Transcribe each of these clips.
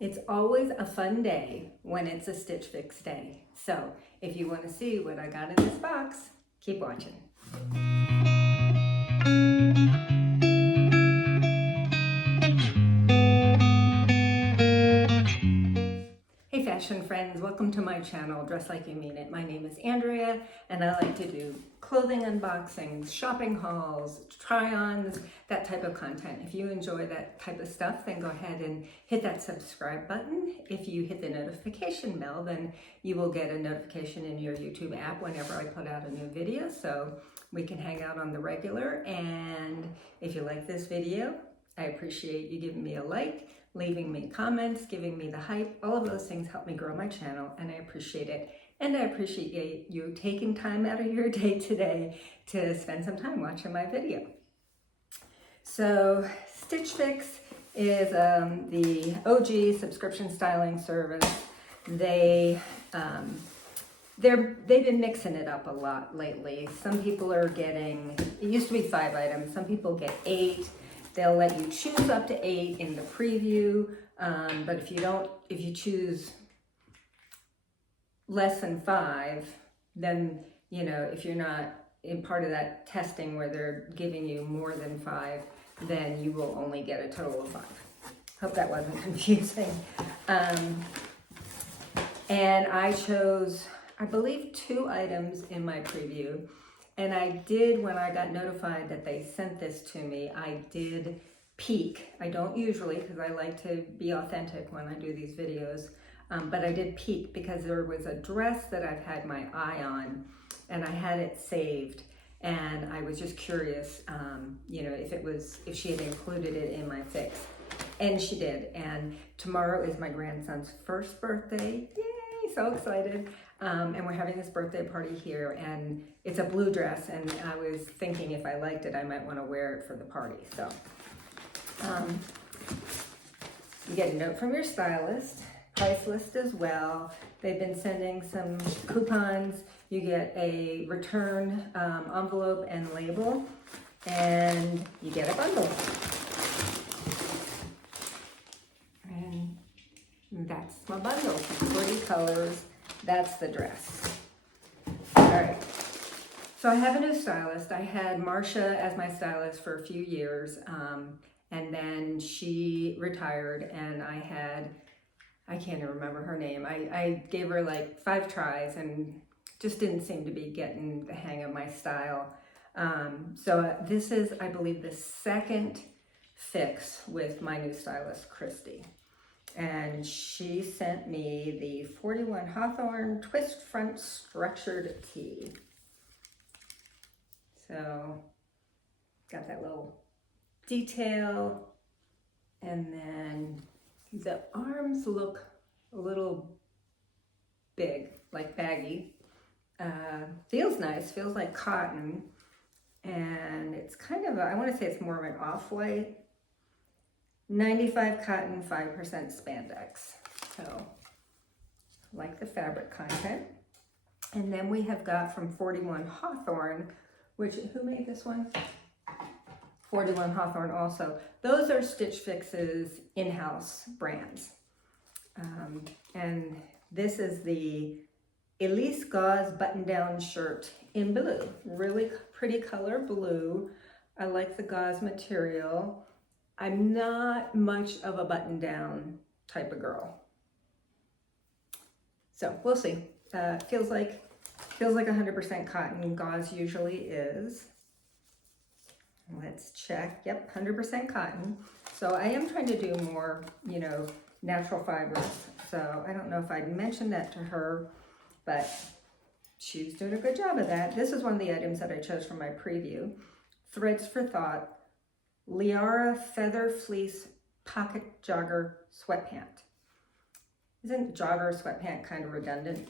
It's always a fun day when it's a Stitch Fix day. So if you want to see what I got in this box, keep watching. Hey fashion friends, welcome to my channel, Dress Like You Mean It. My name is Andrea and I like to do clothing unboxings, shopping hauls, try-ons, that type of content. If you enjoy that type of stuff, then go ahead and hit that subscribe button. If you hit the notification bell, then you will get a notification in your YouTube app whenever I put out a new video, so we can hang out on the regular. And if you like this video, I appreciate you giving me a like, leaving me comments, giving me the hype. All of those things help me grow my channel and I appreciate it. And I appreciate you taking time out of your day today to spend some time watching my video. So Stitch Fix is the OG subscription styling service. They've been mixing it up a lot lately. Some people are getting, it used to be 5 items, some people get 8. They'll let you choose up to 8 in the preview, but if you choose less than 5, then, you know, if you're not in part of that testing where they're giving you more than 5, then you will only get a total of 5. Hope that wasn't confusing. And I chose, I believe, 2 items in my preview. And I did, when I got notified that they sent this to me, I did peek. I don't usually, because I like to be authentic when I do these videos, but I did peek because there was a dress that I've had my eye on and I had it saved. And I was just curious, you know, if she had included it in my fix. And she did. And tomorrow is my grandson's 1st birthday. Yay, so excited. And we're having this birthday party here, and it's a blue dress, and I was thinking if I liked it, I might want to wear it for the party. So you get a note from your stylist, price list as well. They've been sending some coupons. You get a return envelope and label, and you get a bundle. And that's my bundle. 40 colors. That's the dress. All right. So I have a new stylist. I had Marcia as my stylist for a few years, and then she retired, and I can't even remember her name. I gave her like 5 tries and just didn't seem to be getting the hang of my style. So this is, I believe, the 2nd fix with my new stylist, Christy. And she sent me the 41 Hawthorn twist front structured tee. So got that little detail, and then the arms look a little big, like baggy. Feels nice, feels like cotton, and it's kind of I want to say it's more of an off-white. 95 cotton, 5% spandex. So, like the fabric content. And then we have got from 41 Hawthorn, which, who made this one? 41 Hawthorn also. Those are Stitch Fix's in-house brands. And this is the Elise Gauze button-down shirt in blue. Really pretty color blue. I like the gauze material. I'm not much of a button-down type of girl. So we'll see. Feels like 100% cotton. Gauze usually is. Let's check. Yep, 100% cotton. So I am trying to do more, you know, natural fibers. So I don't know if I'd mentioned that to her, but she's doing a good job of that. This is one of the items that I chose from my preview. Threads for Thought. Liara Feather Fleece Pocket Jogger Sweatpant. Isn't jogger sweatpant kind of redundant?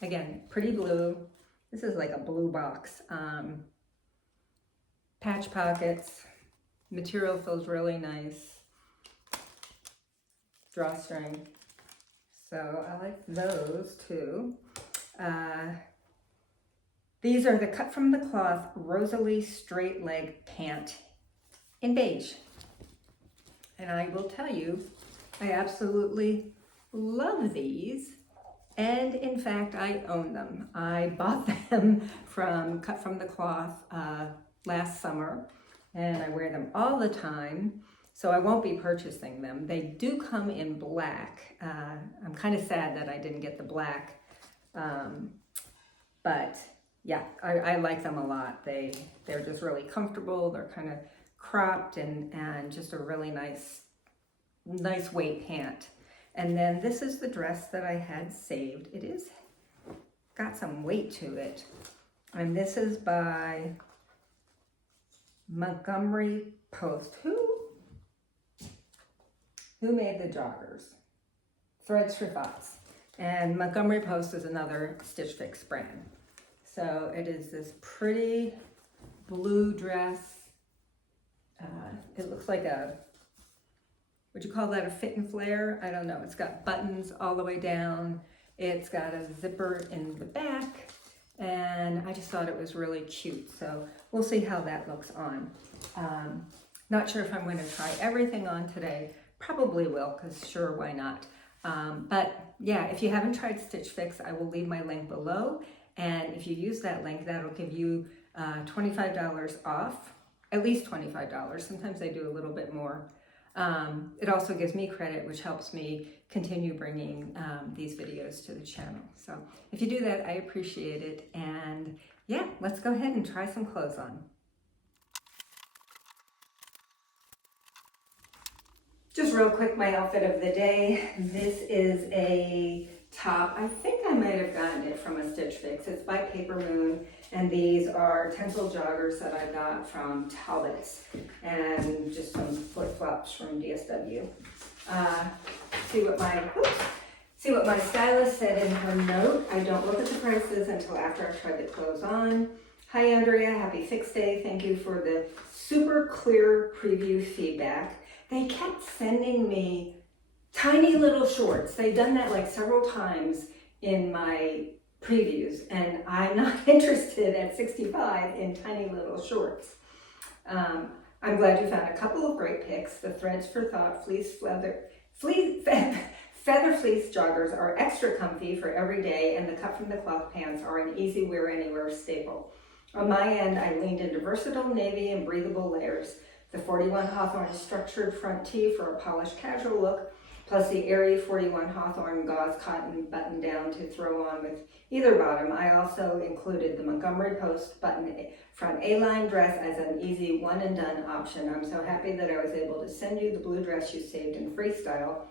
Again, pretty blue. This is like a blue box. Patch pockets. Material feels really nice. Drawstring. So I like those too. These are the Kut From The Kloth Rosalie straight leg pant in beige. And I will tell you, I absolutely love these. And in fact, I own them. I bought them from Kut From The Kloth last summer, and I wear them all the time. So I won't be purchasing them. They do come in black. I'm kind of sad that I didn't get the black, but yeah, I like them a lot. They're just really comfortable. They're kind of cropped and just a really nice weight pant. And then this is the dress that I had saved. It is got some weight to it. And this is by Montgomery Post. Who made the joggers? Threads for Thoughts. And Montgomery Post is another Stitch Fix brand. So it is this pretty blue dress. It looks like would you call that a fit and flare? I don't know. It's got buttons all the way down. It's got a zipper in the back. And I just thought it was really cute. So we'll see how that looks on. Not sure if I'm going to try everything on today. Probably will, because sure, why not? But yeah, if you haven't tried Stitch Fix, I will leave my link below. And if you use that link, that'll give you $25 off, at least $25. Sometimes they do a little bit more. It also gives me credit, which helps me continue bringing these videos to the channel. So if you do that, I appreciate it. And yeah, let's go ahead and try some clothes on. Just real quick, my outfit of the day. This is a top. I think I might have gotten it from a Stitch Fix. It's by Paper Moon, and these are tencel joggers that I got from Talbot's, and just some flip-flops from DSW. See what my stylist said in her note. I don't look at the prices until after I've tried the clothes on. Hi Andrea, happy Fix Day. Thank you for the super clear preview feedback. They kept sending me tiny little shorts. They've done that like several times in my previews, and I'm not interested at 65 in tiny little shorts. I'm glad you found a couple of great picks. The Threads for Thought Feather Fleece joggers are extra comfy for every day, and the Kut From The Kloth pants are an easy wear anywhere staple. On my end, I leaned into versatile navy and breathable layers. The 41 Hawthorn structured front tee for a polished casual look, plus the airy 41 Hawthorn gauze cotton button down to throw on with either bottom. I also included the Montgomery Post button front A-line dress as an easy one and done option. I'm so happy that I was able to send you the blue dress you saved in freestyle.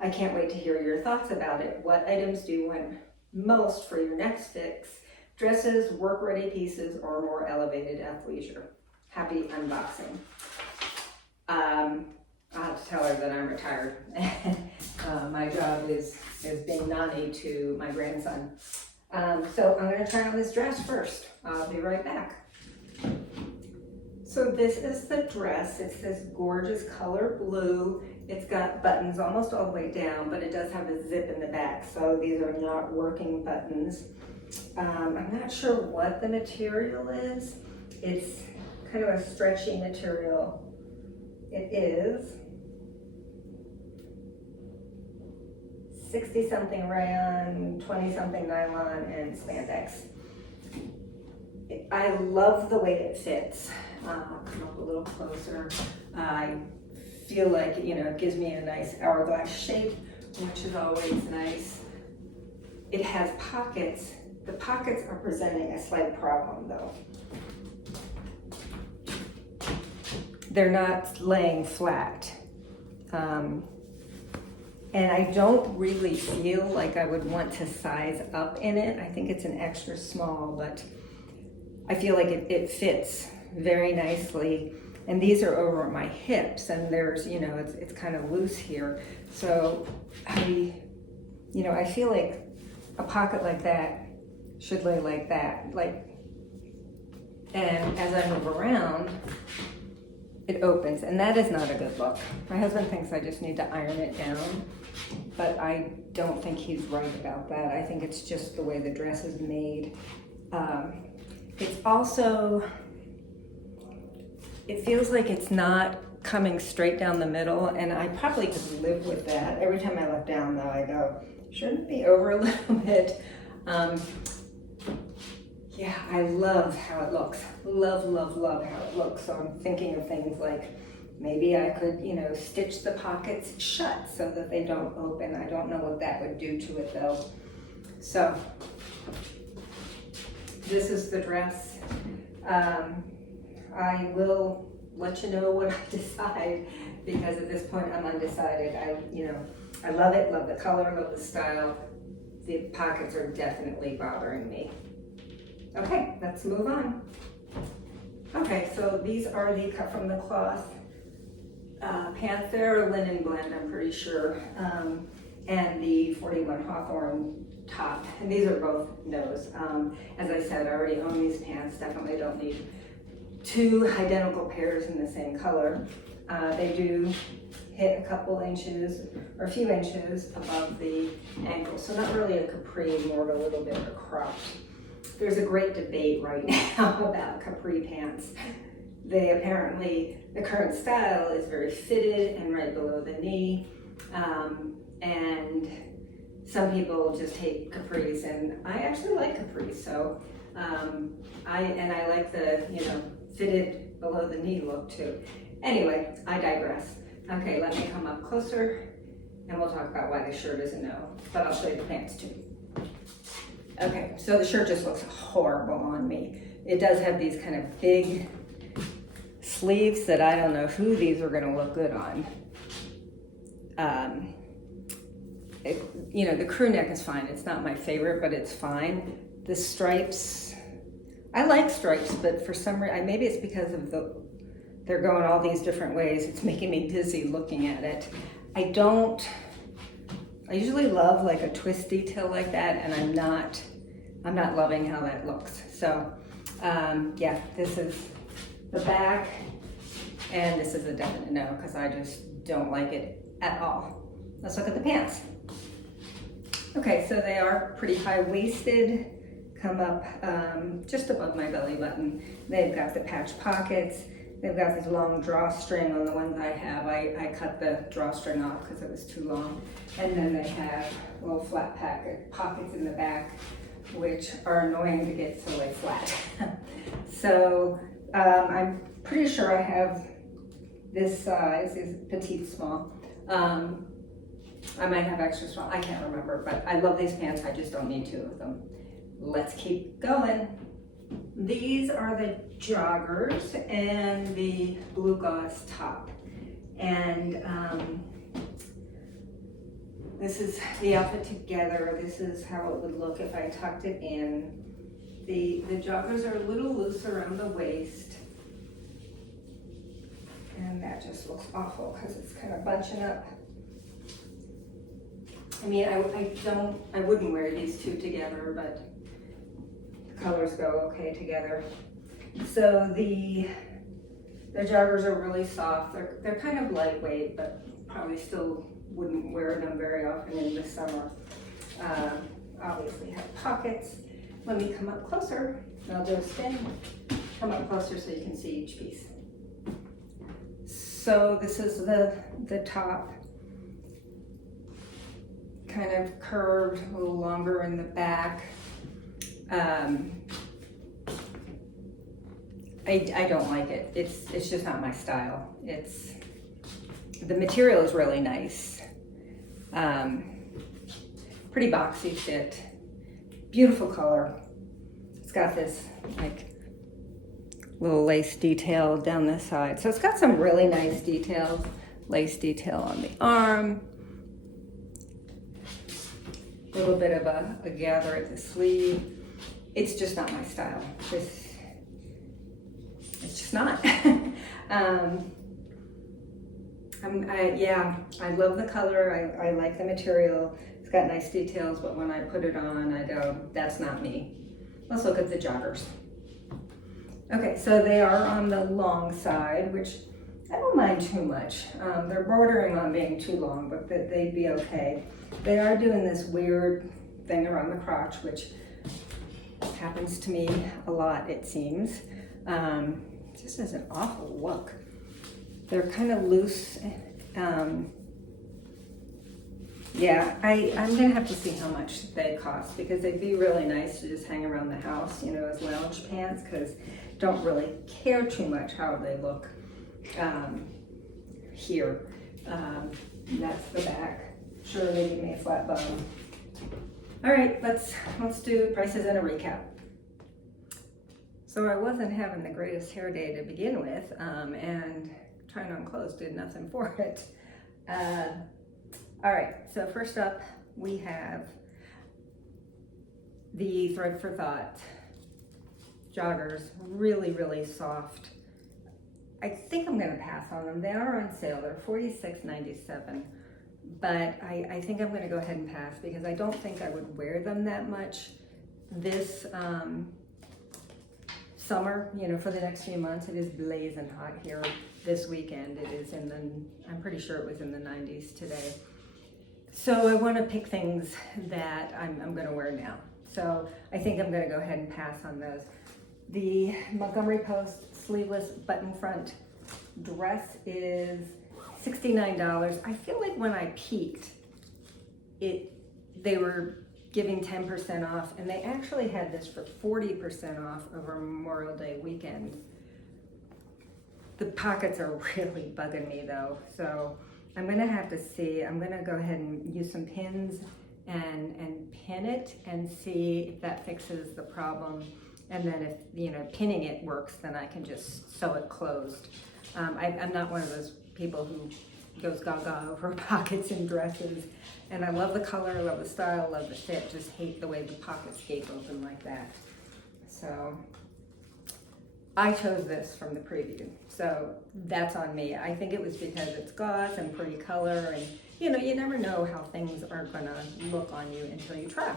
I can't wait to hear your thoughts about it. What items do you want most for your next fix? Dresses, work-ready pieces, or more elevated athleisure? Happy unboxing. I'll have to tell her that I'm retired. My job is being nanny to my grandson. So I'm going to try on this dress first. I'll be right back. So this is the dress. It's this gorgeous color blue. It's got buttons almost all the way down, but it does have a zip in the back. So these are not working buttons. I'm not sure what the material is. It's kind of a stretchy material. It is 60-something rayon, 20-something nylon, and spandex. I love the way it fits. I'll come up a little closer. I feel like, it gives me a nice hourglass shape, which is always nice. It has pockets. The pockets are presenting a slight problem though. They're not laying flat. And I don't really feel like I would want to size up in it. I think it's an extra small, but I feel like it fits very nicely. And these are over my hips, and there's, it's kind of loose here. So I feel like a pocket like that should lay like that. And as I move around, it opens, and that is not a good look. My husband thinks I just need to iron it down, but I don't think he's right about that. I think it's just the way the dress is made. It's also, it feels like it's not coming straight down the middle, and I probably could live with that. Every time I look down though, I go, shouldn't it be over a little bit? Yeah, I love how it looks. Love, love, love how it looks. So I'm thinking of things like maybe I could, you know, stitch the pockets shut so that they don't open. I don't know what that would do to it though. So this is the dress. I will let you know what I decide, because at this point I'm undecided. I love it, love the color, love the style. The pockets are definitely bothering me. Okay, let's move on. Okay, so these are the Cut From The Kloth pants. They're a linen blend, I'm pretty sure, and the 41 Hawthorn top. And these are both nose. As I said, I already own these pants. Definitely don't need two identical pairs in the same color. They do hit a couple inches or a few inches above the ankle, so not really a capri, more of a little bit of a cropped. There's a great debate right now about capri pants. They apparently, the current style is very fitted and right below the knee, and some people just hate capris, and I actually like capris. So I like the, you know, fitted below the knee look too. Anyway, I digress. Okay, let me come up closer and we'll talk about why the shirt is a no, but I'll show you the pants too. Okay, so the shirt just looks horrible on me. It does have these kind of big sleeves that I don't know who these are gonna look good on. You know, the crew neck is fine. It's not my favorite, but it's fine. The stripes, I like stripes, but for some reason, maybe it's because of they're going all these different ways. It's making me dizzy looking at it. I usually love like a twist detail like that, and I'm not loving how that looks. So yeah, this is the back, and this is a definite no, because I just don't like it at all. Let's look at the pants. Okay, so they are pretty high-waisted, come up just above my belly button. They've got the patch pockets. They've got this long drawstring on the ones I have. I cut the drawstring off because it was too long. And then they have little flat pockets in the back, which are annoying to get so lay flat. So I'm pretty sure I have this size, is petite small. I might have extra small, I can't remember, but I love these pants. I just don't need two of them. Let's keep going. These are the joggers and the blue gauze top. And this is the outfit together. This is how it would look if I tucked it in. The joggers are a little loose around the waist. And that just looks awful because it's kind of bunching up. I mean, I wouldn't wear these two together, but the colors go okay together. So the joggers are really soft. They're kind of lightweight, but probably still wouldn't wear them very often in the summer. Obviously have pockets. Let me come up closer. I'll do a spin. Come up closer so you can see each piece. So this is the top. Kind of curved, a little longer in the back. I don't like it. It's just not my style. The material is really nice. Pretty boxy fit. Beautiful color. It's got this like little lace detail down the side. So it's got some really nice details. Lace detail on the arm. A little bit of a gather at the sleeve. It's just not my style. It's just not. Yeah, I love the color. I like the material. It's got nice details, but when I put it on, I go, that's not me. Let's look at the joggers. Okay, so they are on the long side, which I don't mind too much. They're bordering on being too long, but they'd be okay. They are doing this weird thing around the crotch, which happens to me a lot, it seems. Just is an awful look. They're kind of loose. Yeah, I'm gonna have to see how much they cost, because they'd be really nice to just hang around the house, you know, as lounge pants, because don't really care too much how they look here. That's the back. Sure, they give me a flat bottom. All right, let's do prices and a recap. So I wasn't having the greatest hair day to begin with, and trying on clothes did nothing for it. All right, so first up we have the Thread for Thought joggers, really, really soft. I think I'm gonna pass on them. They are on sale, they're $46.97, but I think I'm gonna go ahead and pass, because I don't think I would wear them that much this summer, you know, for the next few months. It is blazing hot here this weekend. It is I'm pretty sure it was in the 90s today. So I want to pick things that I'm going to wear now. So I think I'm going to go ahead and pass on those. The Montgomery Post sleeveless button front dress is $69. I feel like when I peeked, they were giving 10% off, and they actually had this for 40% off over Memorial Day weekend. The pockets are really bugging me though, so I'm gonna have to see. I'm gonna go ahead and use some pins and pin it and see if that fixes the problem. And then if, you know, pinning it works, then I can just sew it closed. I'm not one of those people who goes gaga over pockets in dresses. And I love the color, I love the style, I love the fit, just hate the way the pockets gape open like that. So I chose this from the preview, so that's on me. I think it was because it's gauze and pretty color, and you know, you never know how things are gonna look on you until you try.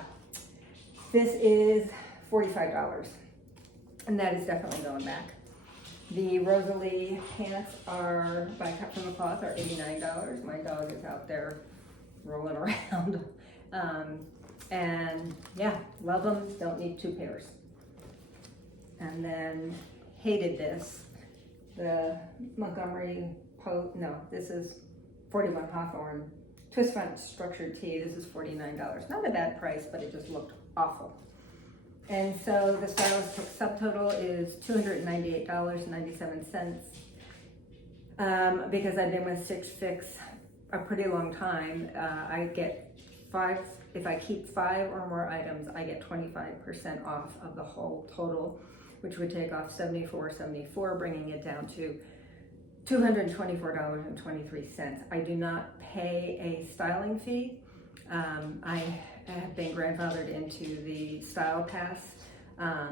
This is $45, and that is definitely going back. The Rosalie pants are by Kut From The Kloth are $89. My dog is out there rolling around. And yeah, love them, don't need two pairs. And then hated this, the Montgomery Post, no, this is 41 Hawthorn twist front structured tee. This is $49. Not a bad price, but it just looked awful. And so the stylist subtotal is $298.97. Because I've been with Stitch Fix a pretty long time, I get if I keep 5 or more items, I get 25% off of the whole total, which would take off $74.74, bringing it down to $224.23. I do not pay a styling fee. I have been grandfathered into the Style Pass. I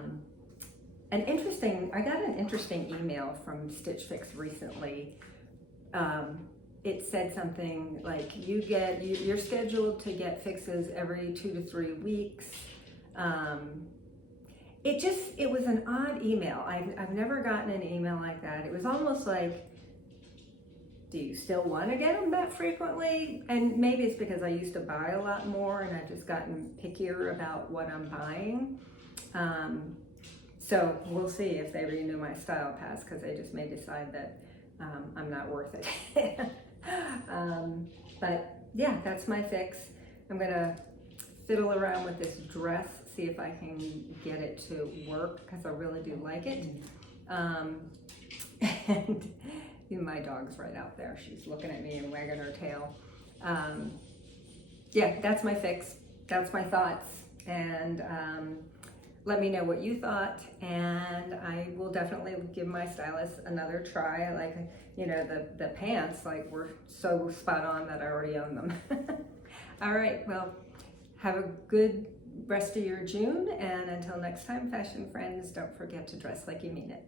got an interesting email from Stitch Fix recently. It said something like, you're scheduled to get fixes every 2 to 3 weeks. It was an odd email. I've never gotten an email like that. It was almost like, do you still want to get them that frequently? And maybe it's because I used to buy a lot more and I've just gotten pickier about what I'm buying. So we'll see if they renew my Style Pass, because they just may decide that I'm not worth it. But yeah, that's my fix. I'm gonna fiddle around with this dress, see if I can get it to work, because I really do like it. And my dog's right out there. She's looking at me and wagging her tail. Yeah, that's my fix. That's my thoughts. And let me know what you thought, and I will definitely give my stylist another try. I like, you know, the pants, like, were so spot on that I already own them. All right, well, have a good rest of your June, and until next time, fashion friends, don't forget to dress like you mean it.